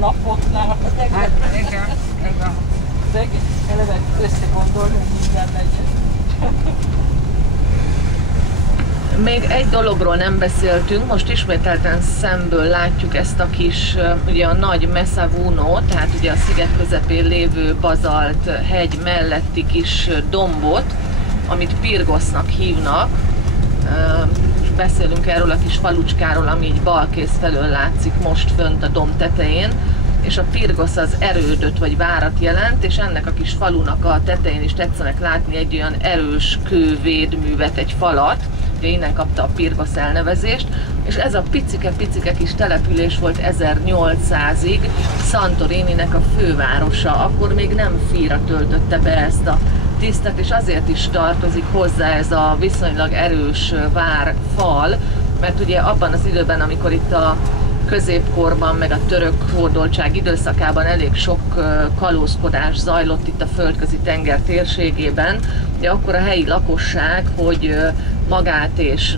napoknál. Hát igen. Eleve összegondolni, hogy minden megy. Még egy dologról nem beszéltünk, most ismételten szemből látjuk ezt a kis, ugye a nagy Messavuno, tehát ugye a sziget közepén lévő bazalt hegy melletti kis dombot, amit Pirgosznak hívnak. Beszélünk erről a kis falucskáról, ami így balkész felől látszik most fönt a domb tetején, és a Pirgosz az erődöt vagy várat jelent, és ennek a kis falunak a tetején is tetszenek látni egy olyan erős kővédművet, egy falat, ugye innen kapta a Pirgosz elnevezést, és ez a picike-picike kis település volt 1800-ig Santorininek a fővárosa, akkor még nem Fira töltötte be ezt a tisztet, és azért is tartozik hozzá ez a viszonylag erős várfal, mert ugye abban az időben, amikor itt a középkorban, meg a török hódoltság időszakában elég sok kalózkodás zajlott itt a földközi tenger térségében, de akkor a helyi lakosság, hogy magát és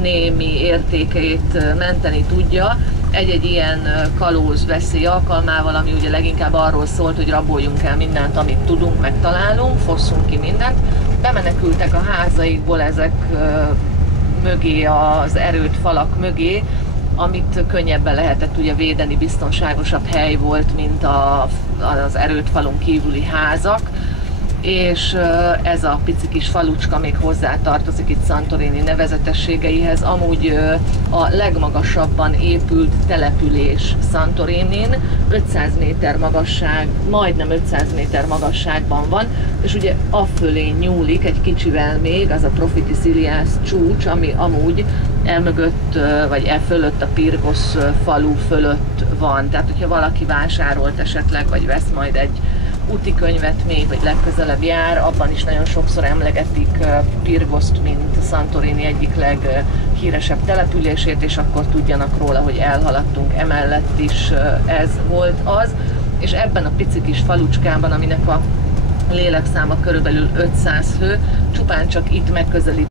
némi értékeit menteni tudja, egy-egy ilyen kalóz veszély alkalmával, ami ugye leginkább arról szólt, hogy raboljunk el mindent, amit tudunk, megtalálunk, fosszunk ki mindent. Bemenekültek a házaikból ezek mögé, az erőt falak mögé, amit könnyebben lehetett ugye védeni, biztonságosabb hely volt, mint az erőt falon kívüli házak, és ez a pici kis falucska még hozzátartozik itt Santorini nevezetességeihez. Amúgy a legmagasabban épült település Santorinin, 500 méter magasság, majdnem 500 méter magasságban van, és ugye afölé nyúlik egy kicsivel még az a Profiti Silias csúcs, ami amúgy elmögött, vagy fölött a Pirgosz falu fölött van. Tehát, hogyha valaki vásárolt esetleg, vagy vesz majd egy úti könyvet még, vagy legközelebb jár, abban is nagyon sokszor emlegetik Pirgoszt, mint Santorini egyik leghíresebb települését, és akkor tudjanak róla, hogy elhaladtunk. Emellett is ez volt az, és ebben a pici kis falucskában, aminek a lélekszáma körülbelül 500 fő, csupán csak itt megközelít